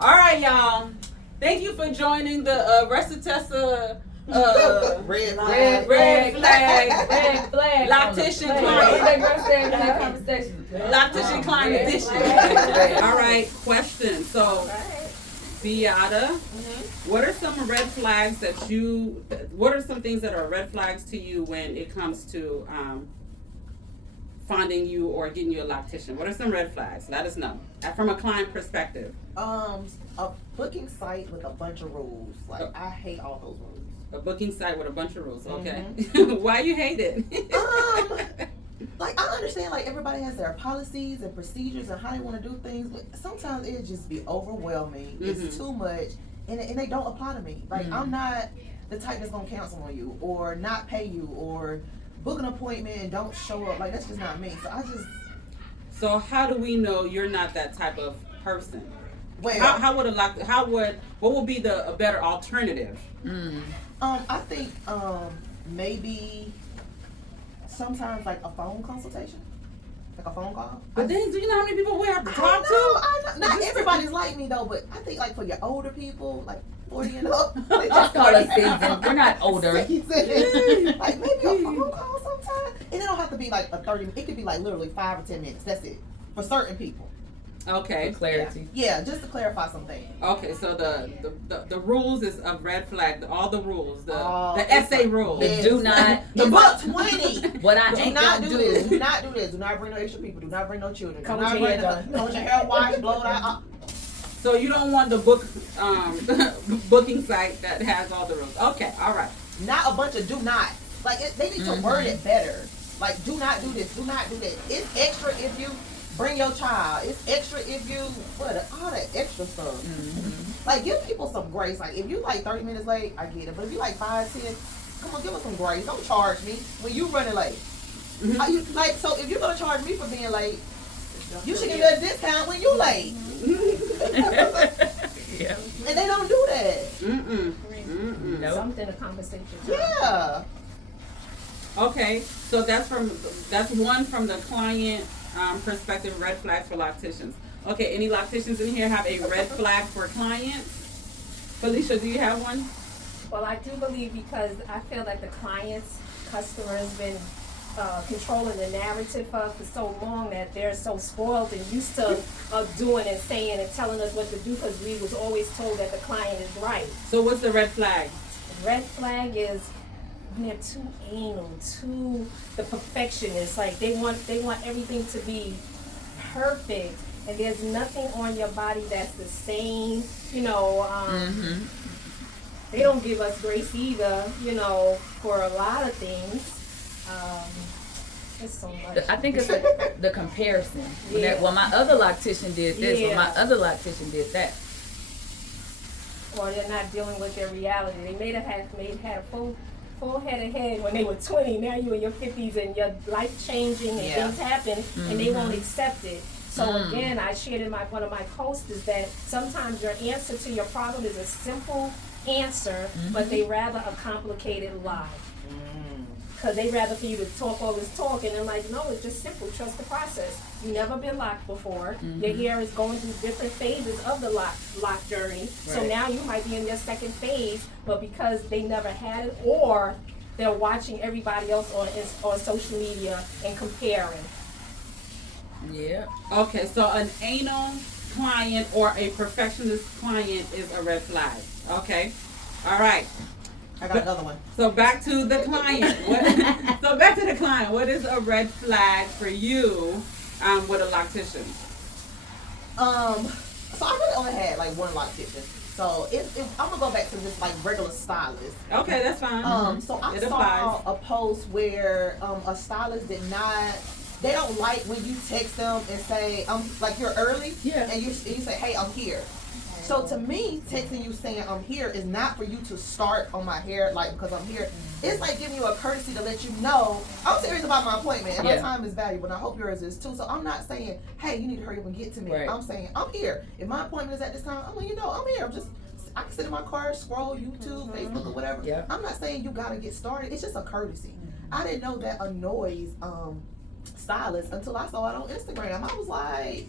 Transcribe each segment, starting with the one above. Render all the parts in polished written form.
All right, y'all. Thank you for joining the Recitessa red flag, loctician client, loctician client edition. All right, question. So, Beata, what are some red flags what are some things that are red flags to you when it comes to finding you or getting you a loctician? What are some red flags? Let us know. From a client perspective. A booking site with a bunch of rules. Like, I hate all those rules. A booking site with a bunch of rules. Okay. Mm-hmm. Why you hate it? Like, I understand, like, everybody has their policies and procedures and how they want to do things, but sometimes it just be overwhelming. Mm-hmm. It's too much, and they don't apply to me. Like, I'm not the type that's going to cancel on you or not pay you or book an appointment and don't show up. Like, that's just not me. So how do we know you're not that type of person? Well, what would be a better alternative? I think maybe sometimes like a phone consultation, like a phone call. But then, do you know how many people we have to talk to? I know. Not everybody's like me though, but I think like for your older people, like 40 and up, just call us seasoned. We're not older. Like maybe a phone call sometime, and it don't have to be like a 30. It could be like literally 5 or 10 minutes. That's it for certain people. Okay. For clarity. Yeah, just to clarify something. Okay, so the rules is a red flag. All the rules, the essay rules. Yes. Do not. The book 20. What I do ain't not do this. Do not do this. Do not bring no extra people. Do not bring no children. Come do not bring your hair washed, blow it out. So you don't want the book booking site that has all the rules. Okay, all right. Not a bunch of do not. Like they need to word it better. Like, do not do this. Do not do that. It's extra if you bring your child. It's extra if you all that extra stuff. Like, give people some grace. Like, if you like 30 minutes late, I get it. But if you like 5, 10, come on, give us some grace. Don't charge me when you running late. So if you're gonna charge me for being late, you should give me a discount when you late. Yeah. And they don't do that. Nope. Something a conversation. Yeah. Okay, so that's one from the client perspective. Red flags for locticians. Okay, any locticians in here have a red flag for clients? Felicia, do you have one? Well, I do believe, because I feel like the client's customer has been controlling the narrative for so long that they're so spoiled and used to doing and saying and telling us what to do, because we was always told that the client is right. So what's the red flag? The red flag is when they're too anal, too the perfectionist. Like they want everything to be perfect, and there's nothing on your body that's the same. They don't give us grace either. For a lot of things. It's so much. I think it's the comparison. Well, my other loctician did this. Well, my other loctician did that. Or they're not dealing with their reality. They may have had a full head of head when they were 20. Now you're in your 50s and your life changing and things happen, and they won't accept it. So again, I shared in one of my posts is that sometimes your answer to your problem is a simple answer, but they rather a complicated lie. Because they rather for you to talk all this talk, and they're like, no, it's just simple. Trust the process. You've never been locked before. Your hair is going through different phases of the lock journey. Right. So now you might be in your second phase, but because they never had it, or they're watching everybody else on social media and comparing. Yeah. Okay, so an anal client or a perfectionist client is a red flag. Okay. All right. I got another one. So back to the client. What is a red flag for you with a loctician? So I really only had like one loctician. So I'm gonna go back to just like regular stylist. Okay, that's fine. So I saw a post where a stylist they don't like when you text them and say, like you're early, and you say, hey, I'm here. So to me, texting you saying I'm here is not for you to start on my hair, like, because I'm here. It's like giving you a courtesy to let you know I'm serious about my appointment and my time is valuable, and I hope yours is too. So I'm not saying, hey, you need to hurry up and get to me. Right. I'm saying I'm here. If my appointment is at this time, I'm letting you know I'm here. I can sit in my car, scroll YouTube, Facebook, or whatever. Yeah. I'm not saying you gotta get started. It's just a courtesy. I didn't know that annoys stylists until I saw it on Instagram. I was like,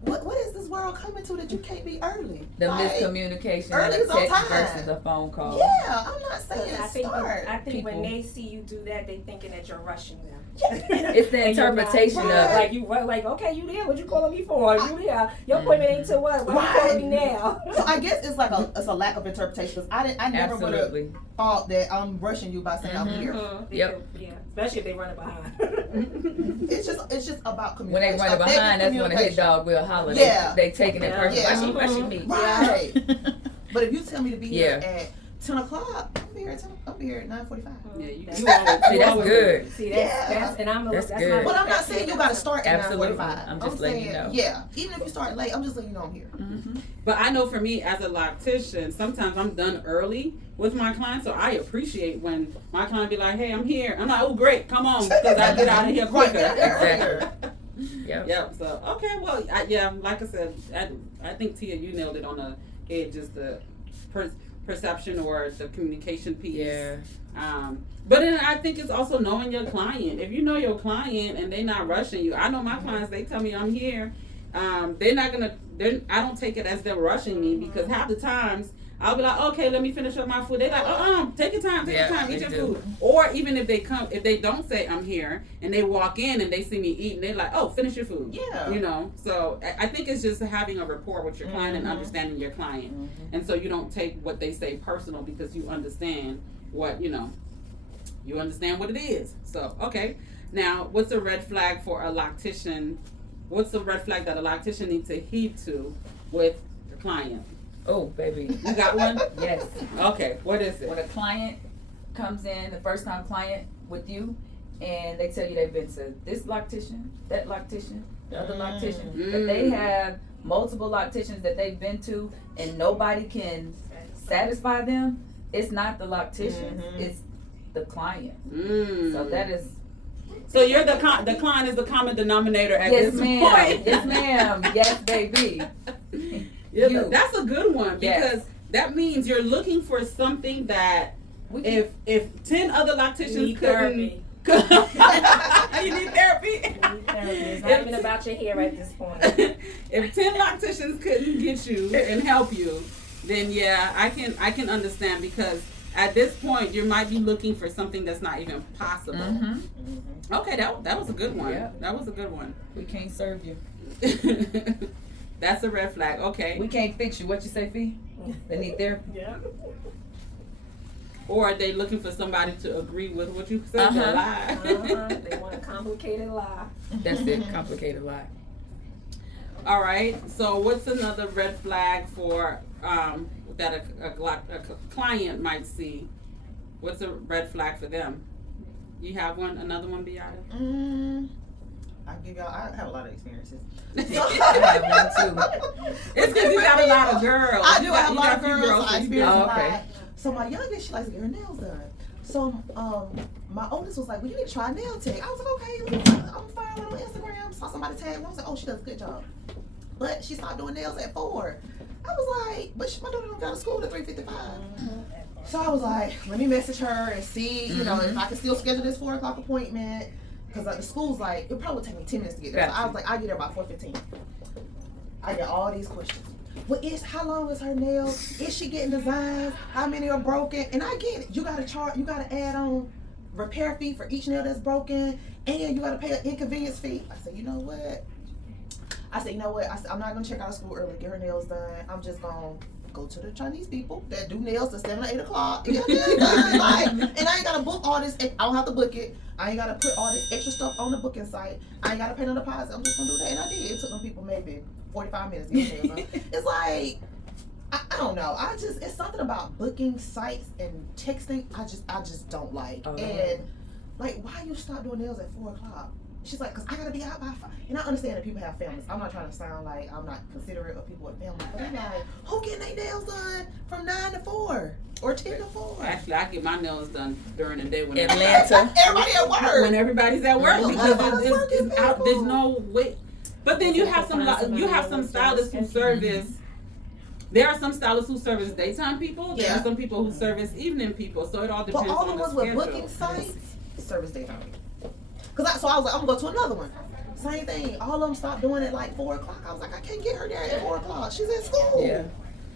what is this world coming to that you can't be early? The Like, miscommunication early of is a on text time. versus a phone call. Yeah, I'm not saying I think start. I think when People. they see you do that, they thinking that you're rushing them. It's the And you're not. interpretation of Right. it. Like you were like, okay, you there? What you calling me for? You there? Your appointment ain't till what? Why you calling me now? So I guess it's like it's a lack of interpretation. Because I never would have Absolutely. thought that I'm rushing you by saying I'm here. Yep. Yeah. Especially if they running behind. It's just about When communication. they running behind, that's when the hit dog will holler. Yeah. They taking it personal. Yeah. Why she me? Right. But if you tell me to be here Yeah. at 10 o'clock, I'll be here at 9:45. Yeah, you That's- See, that's good. See, Yeah. that's and I'm That's my good. But I'm not saying you gotta start at Absolutely. 9:45. I'm just letting you saying, know. Yeah. Even if you start late, I'm just letting you know I'm here. But I know for me as a loctician, sometimes I'm done early with my clients, so I appreciate when my client be like, "Hey, I'm here." I'm like, "Oh, great, come on," because I get out of here Right, quicker. Exactly. Yep. Yep. So okay, well, like I said, I think Tia, you nailed it on the head. Just the perception or the communication piece. Yeah. But then I think it's also knowing your client. If you know your client and they're not rushing you, I know my clients. They tell me I'm here. They're not gonna. I don't take it as them rushing me because half the times I'll be like, okay, let me finish up my food. They're like, take your time, eat your food. Or even if they don't say I'm here and they walk in and they see me eating, they're like, oh, finish your food. Yeah. You know. So I think it's just having a rapport with your client and understanding your client, and so you don't take what they say personal because you understand what you understand what it is. So okay, now what's a red flag for a loctician? What's the red flag that a loctician needs to heed to with the client? Oh, baby. You got one? Yes. Okay, what is When it? a client comes in, the first time client with you, and they tell you they've been to this loctician, that loctician, the other loctician, that they have multiple locticians that they've been to, and nobody can satisfy them, it's not the loctician, it's the client. So that is. So you're the client is the common denominator at Yes, this ma'am. point. Yes, ma'am. Yes, baby. Yeah, that's a good one because Yes. that means you're looking for something that if 10 other locticians couldn't. You need therapy. It's not even about your hair at this point. If 10 locticians couldn't get you and help you, then yeah, I can understand because at this point you might be looking for something that's not even possible. Okay, that was a good one. Yeah. That was a good one. We can't serve you. That's a red flag. Okay. We can't fix you. What you say, Fee? They need therapy. Yeah. Or are they looking for somebody to agree with what you said? They lie. They want a complicated lie. That's it. Complicated lie. All right. So what's another red flag for that a client might see? What's a red flag for them? You have one? Another one, Beata? I have a lot of experiences. I have one too. It's because you got a lot of girls. I do You have a got lot of a few girls. I so you experience get- a lot. okay. So my youngest, she likes to get her nails done. So my oldest was like, well, you need to try a nail tech. I was like, okay, let me I'm following on Instagram. Saw somebody tag me. I was like, oh, she does a good job. But she stopped doing nails at 4. I was like, but my daughter don't go to school at 3:55. So I was like, let me message her and see, if I can still schedule this 4 o'clock appointment. Because the school's like, it probably would take me 10 minutes to get there. So I was like, I'll get there by 4:15. I get all these questions. Well, how long is her nails? Is she getting designs? How many are broken? And I get it. You gotta add on repair fee for each nail that's broken, and you gotta pay an inconvenience fee. I said, you know what? I said, I'm not gonna check out of school early, get her nails done. I'm just gonna go to the Chinese people that do nails at 7 or 8 o'clock. And I ain't gotta book all this. I don't have to book it. I ain't gotta put all this extra stuff on the booking site. I ain't gotta pay no deposit. I'm just gonna do that, and I did. It took them people maybe 45 minutes to get nails done. It's like, I don't know. It's something about booking sites and texting. I just don't like. And like, why you stop doing nails at 4 o'clock? She's like, because I gotta be out by 5. And I understand that people have families. I'm not trying to sound like I'm not considerate of people with families, but I'm like, who getting their nails done from 9 to 4 or 10 to 4? Actually, I get my nails done during the day when Atlanta. Everybody at work. when everybody's at work because it's out. people. There's no way. But then you have some stylists who service. There are some stylists who service daytime people. There are some people who service evening people. So it all depends But all on the ones the with schedule. booking sites service daytime people. So I was like, I'm gonna go to another one. Same thing. All of them stopped doing it like 4 o'clock. I was like, I can't get her there at 4 o'clock. She's at school. Yeah.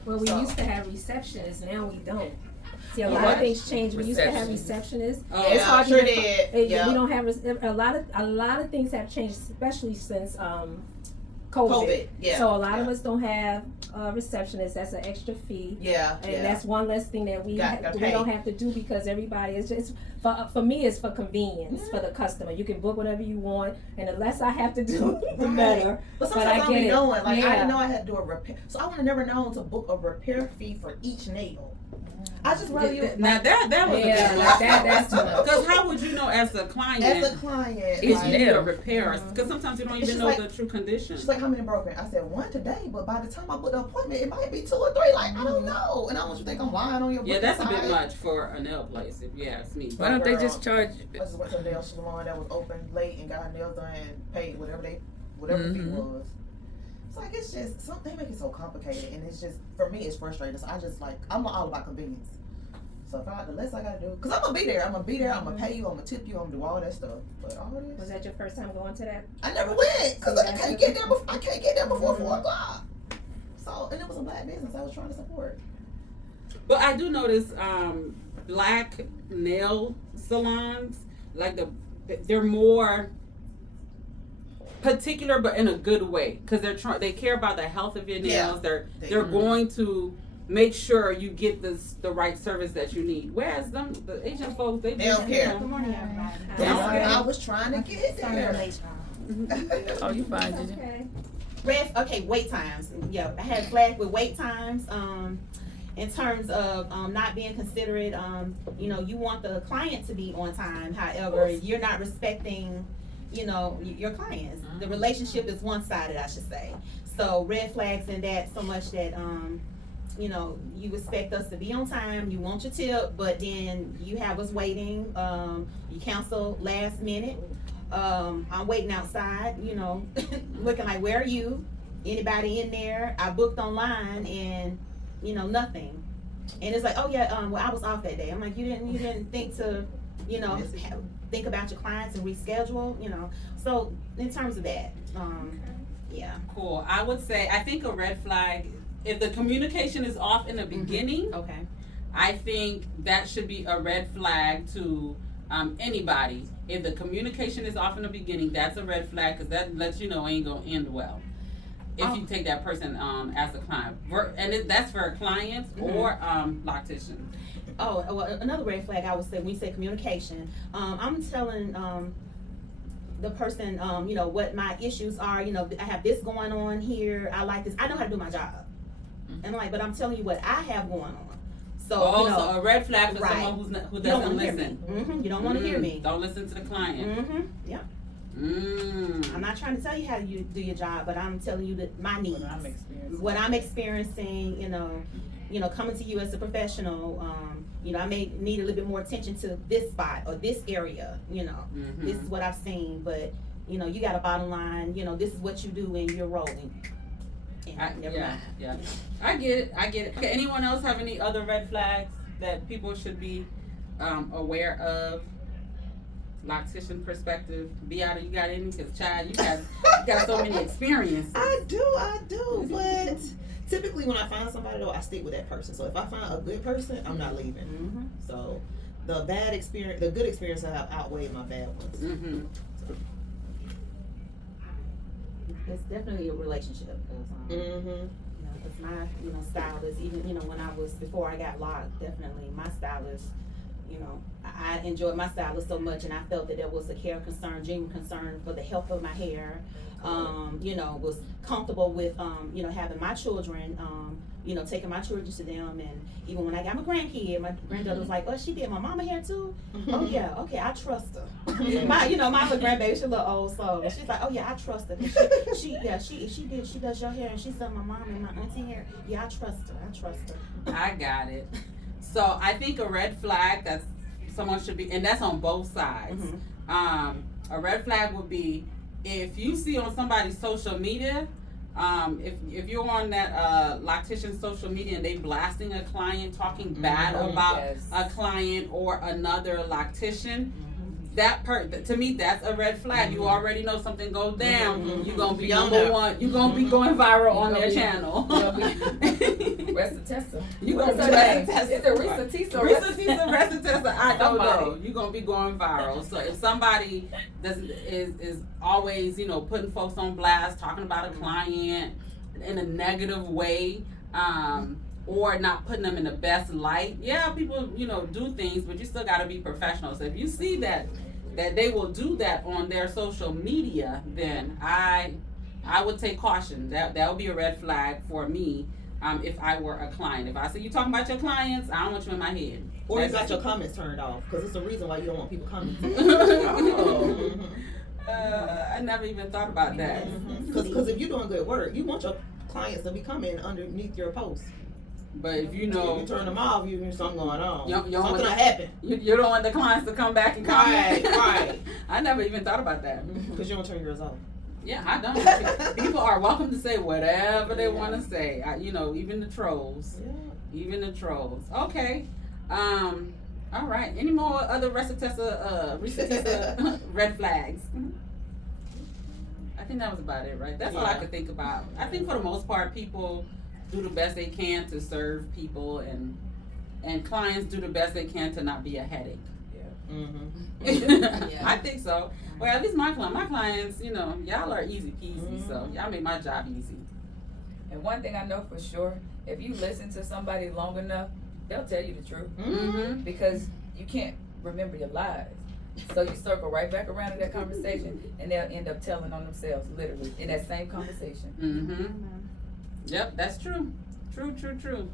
Well, we used to have receptionists, now we don't. See, a lot of things changed. We used to have receptionists. Oh, It's yeah, hard sure to get- did. Yeah. We don't have a lot of things have changed, especially since COVID. Yeah. So a lot of us don't have receptionists. That's an extra fee. Yeah. And that's one less thing that we Gotta we pay. don't have to do because everybody is just for me it's for convenience for the customer. You can book whatever you want, and the less I have to do, the better. But I sometimes I don't get be it. knowing. Like I Yeah. didn't know I had to do a repair. So I would have never known to book a repair fee for each nail. I just rather you. Now that was Yeah, a bit like that's too much. Because how would you know as a client? As a client, If like, you need a repair, because sometimes you don't even She's know like- the true condition. she's like, how many broken? I said 1 today, but by the time I book the appointment, it might be 2 or 3. Like I don't know, and I want you to think I'm lying on your. Yeah, that's a bit side. much for a nail place, if you ask me. Why don't they Girl, just charge? I just went to a nail salon that was open late and got her nails done and paid whatever the fee was. It's like it's just they make it so complicated, and it's just for me it's frustrating. So I just like I'm all about convenience. So if the less I gotta do, cause I'm gonna be there. I'm gonna pay you. I'm gonna tip you. I'm gonna do all that stuff. But all this, Was that your first time going to that? I never went cause I can't get there. I can't get there before 4 o'clock. So and it was a black business I was trying to support. But I do notice black nail salons, like they're more particular, but in a good way, because they care about the health of your nails. Yeah. They're going to make sure you get the right service that you need. Whereas the Asian folks, they don't care. Good morning, everybody. I was trying to get there. Oh, you fine, did you? Okay. Wait times. Yeah, I had flagged with wait times. In terms of not being considerate, you want the client to be on time. However, you're not respecting, your clients. The relationship is one-sided, I should say. So red flags in that so much that you expect us to be on time. You want your tip, but then you have us waiting. You cancel last minute. I'm waiting outside, looking like, where are you? Anybody in there? I booked online and, nothing. And it's like, oh yeah, well I was off that day. I'm like, you didn't think to, think about your clients and reschedule, So in terms of that, yeah. Cool. I would say, I think a red flag, if the communication is off in the beginning, Okay. I think that should be a red flag to anybody. If the communication is off in the beginning, that's a red flag, because that lets you know it ain't gonna end well. If you take that person as a client, and that's for a client or loctician. Oh, well, another red flag I would say when you say communication, I'm telling the person, what my issues are. I have this going on here. I like this. I know how to do my job, and I'm like, but I'm telling you what I have going on. So, so a red flag for right. someone who you don't doesn't want to hear listen. me. You don't want to hear me. Don't listen to the client. Yeah. Mm. I'm not trying to tell you how you do your job, but I'm telling you that my needs, what I'm experiencing, coming to you as a professional, I may need a little bit more attention to this spot or this area, this is what I've seen, but, you got a bottom line, this is what you do and you're rolling. And never mind. Yeah. I get it. Okay, anyone else have any other red flags that people should be aware of? Loctician perspective. Beata, you got any? Because Chad, you got so many experiences. I do, but typically when I find somebody though, I stick with that person. So if I find a good person, I'm not leaving. So the good experience I have outweighed my bad ones. It's definitely a relationship, because my stylist, even before I got locked, definitely my stylist, I enjoyed my stylist so much, and I felt that there was a genuine concern for the health of my hair. Was comfortable with having my children, taking my children to them, and even when I got my grandkid, my granddaughter was like, "Oh, she did my mama hair too." Oh yeah, okay, I trust her. my little grandbaby, she's a little old soul. She's like, "Oh yeah, I trust her. She does your hair, and she's done my mom and my auntie hair. Yeah, I trust her. I got it. So I think a red flag that someone should be, and that's on both sides. A red flag would be if you see on somebody's social media, if you're on that loctician social media and they blasting a client, talking bad about a client or another loctician, to me, that's a red flag. You already know something goes down. You're gonna be Beyond number that. one. You're gonna be going viral on their channel. Rest of Tessa. You gonna be Is it Reesa Teesa? Reesa Teesa, Rest of Tessa. I don't know. You're gonna be going viral. So if somebody is always, you know, putting folks on blast, talking about a client in a negative way, or not putting them in the best light, yeah, people, you know, do things, but you still got to be professional. So if you see that they will do that on their social media, then I would take caution. That would be a red flag for me. If I were a client, if I see you talking about your clients, I don't want you in my head. Or you got your comments turned off, because it's a reason why you don't want people commenting. I never even thought about that. Because if you're doing good work, you want your clients to be coming underneath your post. But if you know, if you turn them off, you something going on. You don't Something want will happen. You don't want the clients to come back and comment. Right. I never even thought about that. Because you don't turn yours off. Yeah, I don't. People are welcome to say whatever they want to say. You know, even the trolls. Yeah. Even the trolls. Okay. All right. Any more other Reesa Teesa red flags? I think that was about it, right? That's all I could think about. I think for the most part, people do the best they can to serve people, and clients do the best they can to not be a headache. I think so. Well, at least my clients, you know, y'all are easy peasy, so y'all make my job easy. And one thing I know for sure, if you listen to somebody long enough, they'll tell you the truth. Because you can't remember your lies. So you circle right back around to that conversation, and they'll end up telling on themselves, literally, in that same conversation. Yep, that's true. True.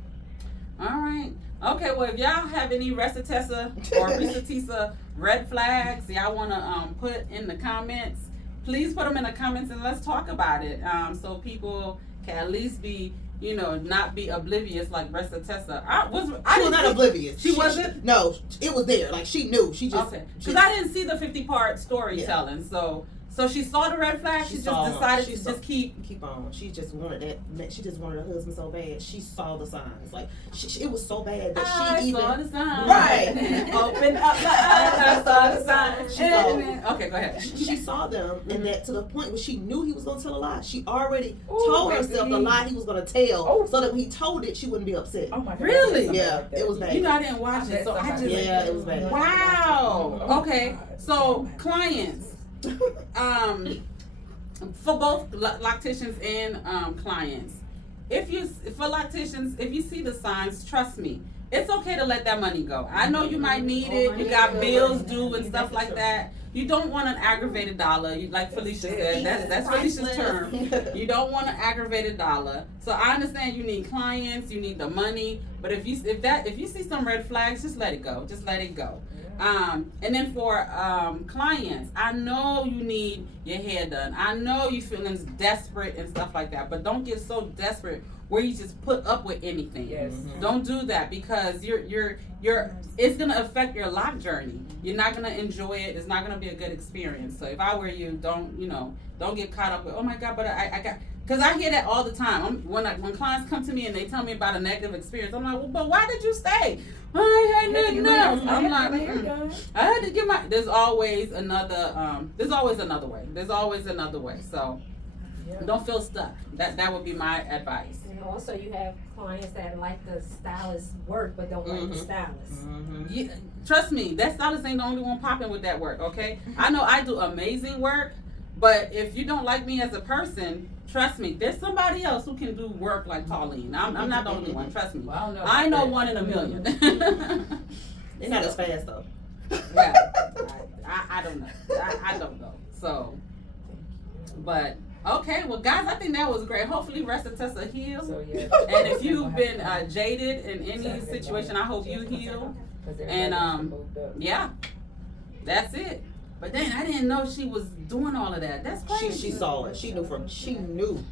All right. Okay, well, if y'all have any Reesa Teesa or Reesa Teesa red flags y'all want to put in the comments, please put them in the comments and let's talk about it, so people can at least be, you know, not be oblivious like Reesa Teesa. She was not oblivious. She wasn't? No, it was there. Like, she knew. She just... Okay. Because I didn't see the 50-part storytelling, so she saw the red flag. She just decided to just keep on. She just wanted that. She just wanted a husband so bad. She saw the signs. Like, it was so bad that she saw the signs. Right. Open up the eyes. I saw the signs. Okay, go ahead. She saw them, and that to the point where she knew he was going to tell a lie. She already told herself the lie he was going to tell, so that when he told it, she wouldn't be upset. Oh my God. Really? Yeah, it was bad. You know, I didn't watch it, so I just... Yeah, it was bad. Wow. Okay, so clients, for both locticians and clients, if you see the signs, trust me, it's okay to let that money go. I know you might need it. You got bills due and stuff like that. You don't want an aggravated dollar. Like Felicia said, that's Felicia's term. You don't want an aggravated dollar. So I understand you need clients, you need the money, but if you see some red flags, just let it go. Just let it go. And then for clients, I know you need your hair done. I know you feeling desperate and stuff like that, but don't get so desperate where you just put up with anything. Yes. Don't do that, because it's gonna affect your lock journey. You're not gonna enjoy it. It's not gonna be a good experience. So if I were you, don't get caught up with, oh my God, but I got. Because I hear that all the time. When clients come to me and they tell me about a negative experience, I'm like, well, but why did you stay? I had nothing else. I'm like, I had to get my. There's always another way. There's always another way. So don't feel stuck. That would be my advice. And also, you have clients that like the stylist work but don't like the stylist. Yeah, trust me, that stylist ain't the only one popping with that work. Okay, I know I do amazing work, but if you don't like me as a person, trust me, there's somebody else who can do work like Pauline. I'm not the only one. Trust me. Well, I know one in a million. They're not as fast though. Yeah, I don't know. I don't know. So, but okay, well, guys, I think that was great. Hopefully, Reesa Teesa heals. So, yeah. And if you've been jaded in any situation, I hope you heal. And yeah, that's it. But then I didn't know she was doing all of that. That's crazy. She saw it. She knew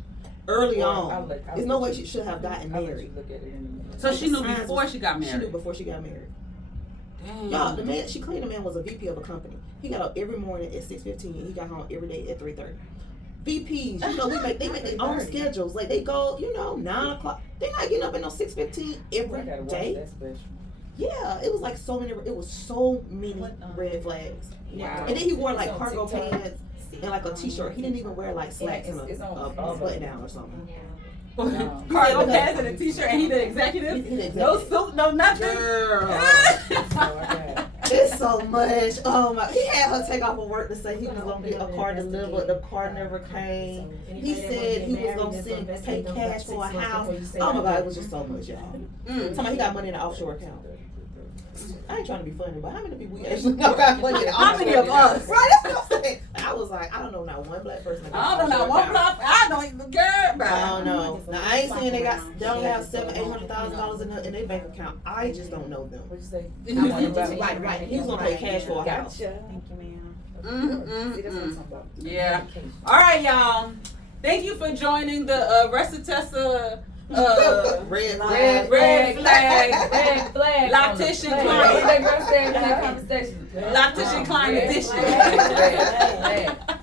early on. There's no way she should have gotten married. So she knew before she got married. She knew before she got married. Dang. Y'all, she claimed the man was a VP of a company. He got up every morning at 6:15 and he got home every day at 3:30. VPs, they make their own schedules. Like, they go, 9 o'clock. They're not getting up at no 6:15 every day. Yeah, it was like so many. It was so many red flags. Wow. And then he wore like It's on cargo TikTok. pants and like a t-shirt. He didn't even wear like slacks and it's a on- button down or something. Cargo pants and a t-shirt, and he the executive. He the No executive. suit, no nothing. Girl, Oh, it's so much. Oh my! He had her take off of work to say he was gonna get a car delivered. The car never came. He said he was gonna pay cash for a house. Oh my God! It was just so much, y'all. Somebody he got money in an offshore account. I ain't trying to be funny, but how many people we actually know got money in an offshore How many of account? us? Right, that's what I'm saying. I was like, I don't know not one black person. That got I don't know an offshore one account. block. I don't even care about. I don't know. Now I ain't saying they don't have $700,000-800,000 in their bank account. I just don't know them. What'd you say? Right. He was gonna pay cash for a house. Thank you, ma'am. Yeah. All right, y'all. Thank you for joining the Recitessa Red flag. red flag Red flag. Loctician What client. that girl said in that conversation? Loctician client edition. Red flag.